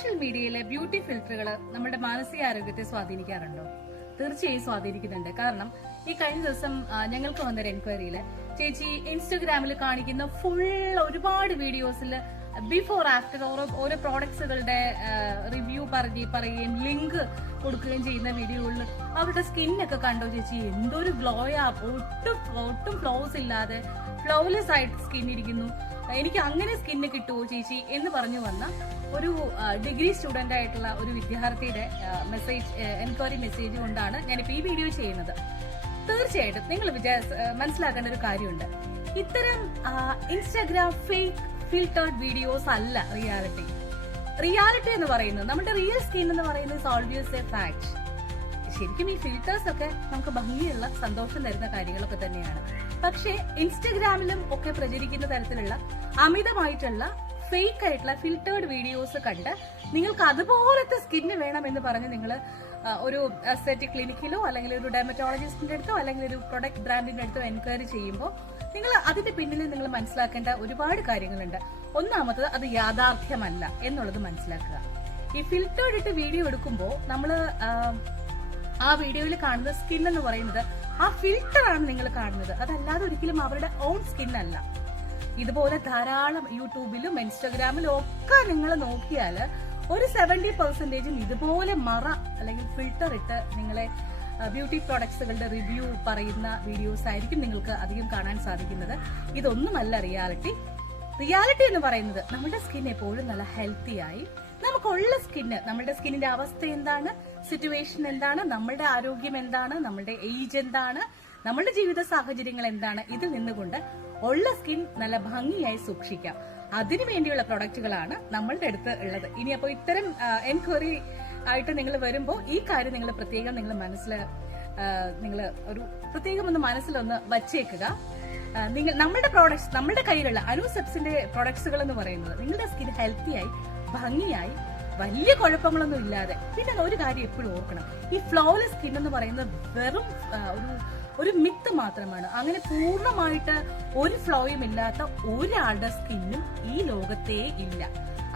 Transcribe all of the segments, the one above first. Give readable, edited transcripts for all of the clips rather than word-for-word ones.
Social മീഡിയയിലെ beauty ഫിൽറ്ററുകൾ നമ്മുടെ മാനസികാരോഗ്യത്തെ സ്വാധീനിക്കാറുണ്ടോ? തീർച്ചയായും സ്വാധീനിക്കുന്നുണ്ട്. കാരണം ഈ കഴിഞ്ഞ ദിവസം ഞങ്ങൾക്ക് വന്നൊരു എൻക്വയറിയില് ചേച്ചി ഇൻസ്റ്റഗ്രാമിൽ കാണിക്കുന്ന ഫുൾ ഒരുപാട് വീഡിയോസിൽ ബിഫോർ ആഫ്റ്റർ ഓരോ പ്രോഡക്ട്സുകളുടെ റിവ്യൂ പറയുകയും ലിങ്ക് കൊടുക്കുകയും ചെയ്യുന്ന വീഡിയോകളിൽ അവരുടെ സ്കിന്നൊക്കെ കണ്ടോ ചേച്ചി, എന്തൊരു ഗ്ലോയാ, ഒട്ടും ഫ്ലോസ് ഇല്ലാതെ ഫ്ലോലെസ് ആയിട്ട് സ്കിൻ ഇരിക്കുന്നു, എനിക്ക് അങ്ങനെ സ്കിന്ന് കിട്ടുമോ ചേച്ചി എന്ന് പറഞ്ഞു വന്ന ഒരു ഡിഗ്രി സ്റ്റുഡന്റ് ആയിട്ടുള്ള ഒരു വിദ്യാർത്ഥിയുടെ എൻക്വയറി മെസ്സേജ് കൊണ്ടാണ് ഞാനിപ്പോ ഈ വീഡിയോ ചെയ്യുന്നത്. തീർച്ചയായിട്ടും നിങ്ങൾ മനസ്സിലാക്കേണ്ട ഒരു കാര്യമുണ്ട്. ഇത്തരം ഇൻസ്റ്റാഗ്രാം ഫേക്ക് ഫിൽറ്റേർഡ് വീഡിയോസ് അല്ല റിയാലിറ്റി. റിയാലിറ്റി എന്ന് പറയുന്നത് നമ്മുടെ റിയൽ സ്കിൻ എന്ന് പറയുന്നത് ഓൾവേസ് എ ഫാക്ട്. ശരിക്കും ഈ ഫിൽറ്റേഴ്സ് ഒക്കെ നമുക്ക് ഭംഗിയുള്ള സന്തോഷം തരുന്ന കാര്യങ്ങളൊക്കെ തന്നെയാണ്. പക്ഷേ ഇൻസ്റ്റഗ്രാമിലും ഒക്കെ പ്രചരിക്കുന്ന തരത്തിലുള്ള അമിതമായിട്ടുള്ള ഫേക്ക് ആയിട്ടുള്ള ഫിൽറ്റേർഡ് വീഡിയോസ് കണ്ട് നിങ്ങൾക്ക് അതുപോലത്തെ സ്കിന്ന് വേണമെന്ന് പറഞ്ഞ് നിങ്ങൾ ഒരു എസ്തെറ്റിക് ക്ലിനിക്കിലോ അല്ലെങ്കിൽ ഒരു ഡെർമറ്റോളജിസ്റ്റിന്റെ അടുത്തോ അല്ലെങ്കിൽ ഒരു പ്രൊഡക്റ്റ് ബ്രാൻഡിന്റെ അടുത്തോ എൻക്വയറി ചെയ്യുമ്പോൾ നിങ്ങൾ അതിന്റെ പിന്നിൽ നിങ്ങൾ മനസ്സിലാക്കേണ്ട ഒരുപാട് കാര്യങ്ങളുണ്ട്. ഒന്നാമത് അത് യാഥാർത്ഥ്യമല്ല എന്നുള്ളത് മനസ്സിലാക്കുക. ഈ ഫിൽറ്റേർഡ് ഇട്ട് വീഡിയോ എടുക്കുമ്പോൾ നമ്മൾ ആ വീഡിയോയിൽ കാണുന്ന സ്കിൻ എന്ന് പറയുന്നത് ആ ഫിൽറ്റർ ആണ് നിങ്ങൾ കാണുന്നത്, അതല്ലാതെ ഒരിക്കലും അവരുടെ ഓൺ സ്കിൻ അല്ല. ഇതുപോലെ ധാരാളം യൂട്യൂബിലും ഇൻസ്റ്റഗ്രാമിലും ഒക്കെ നിങ്ങൾ നോക്കിയാൽ ഒരു 70% ഇതുപോലെ മറ അല്ലെങ്കിൽ ഫിൽറ്റർ ഇട്ട് നിങ്ങളെ ബ്യൂട്ടി പ്രോഡക്ട്സുകളുടെ റിവ്യൂ പറയുന്ന വീഡിയോസ് ആയിരിക്കും നിങ്ങൾക്ക് അധികം കാണാൻ സാധിക്കുന്നത്. ഇതൊന്നുമല്ല റിയാലിറ്റി. റിയാലിറ്റി എന്ന് പറയുന്നത് നമ്മുടെ സ്കിൻ എപ്പോഴും നല്ല ഹെൽത്തി ആയി നമുക്കുള്ള സ്കിന്ന്, നമ്മുടെ സ്കിന്നിന്റെ അവസ്ഥ എന്താണ്, സിറ്റുവേഷൻ എന്താണ്, നമ്മളുടെ ആരോഗ്യം എന്താണ്, നമ്മുടെ ഏജ് എന്താണ്, നമ്മുടെ ജീവിത സാഹചര്യങ്ങൾ എന്താണ്, ഇതിൽ നിന്നുകൊണ്ട് ഉള്ള സ്കിൻ നല്ല ഭംഗിയായി സൂക്ഷിക്കാം. അതിനു വേണ്ടിയുള്ള പ്രൊഡക്റ്റുകളാണ് നമ്മളുടെ അടുത്ത് ഉള്ളത്. ഇനി അപ്പോൾ ഇത്തരം എൻക്വയറി ആയിട്ട് നിങ്ങൾ വരുമ്പോൾ ഈ കാര്യം നിങ്ങൾ പ്രത്യേകം നിങ്ങൾ ഒരു പ്രത്യേകം ഒന്ന് മനസ്സിലൊന്ന് വച്ചേക്കുക. നമ്മളുടെ പ്രോഡക്ട്സ്, നമ്മളുടെ കയ്യിലുള്ള അനുസെപ്സിന്റെ പ്രൊഡക്ട്സുകൾ എന്ന് പറയുന്നത് നിങ്ങളുടെ സ്കിൻ ഹെൽത്തിയായി ഭംഗിയായി വലിയ കുഴപ്പങ്ങളൊന്നും ഇല്ലാതെ. പിന്നെ ഒരു കാര്യം എപ്പോഴും ഓർക്കണം, ഈ ഫ്ലോലെസ് സ്കിൻ എന്ന് പറയുന്നത് വെറും ഒരു മിത്ത് മാത്രമാണ്. അങ്ങനെ പൂർണ്ണമായിട്ട് ഒരു ഫ്ലോയും ഇല്ലാത്ത ഒരാളുടെ സ്കിന്നും ഈ ലോകത്തേ ഇല്ല.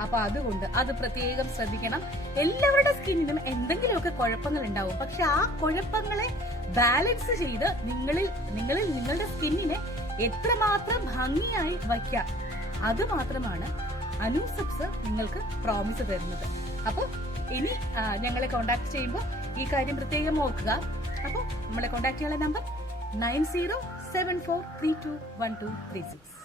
അപ്പൊ അതുകൊണ്ട് അത് പ്രത്യേകം ശ്രദ്ധിക്കണം. എല്ലാവരുടെ സ്കിന്നിനും എന്തെങ്കിലുമൊക്കെ കുഴപ്പങ്ങൾ ഉണ്ടാവും. പക്ഷെ ആ കുഴപ്പങ്ങളെ ബാലൻസ് ചെയ്ത് നിങ്ങളുടെ സ്കിന്നിനെ എത്രമാത്രം ഭംഗിയായി വയ്ക്കാം, അത് മാത്രമാണ് അനുസെപ്സ് നിങ്ങൾക്ക് പ്രോമിസ് തരുന്നത്. അപ്പോൾ ഇനി ഞങ്ങളെ കോൺടാക്ട് ചെയ്യുമ്പോൾ ഈ കാര്യം പ്രത്യേകം ഓർക്കുക. അപ്പോൾ നമ്മളെ കോൺടാക്ട് ചെയ്യാനുള്ള നമ്പർ 9074321236.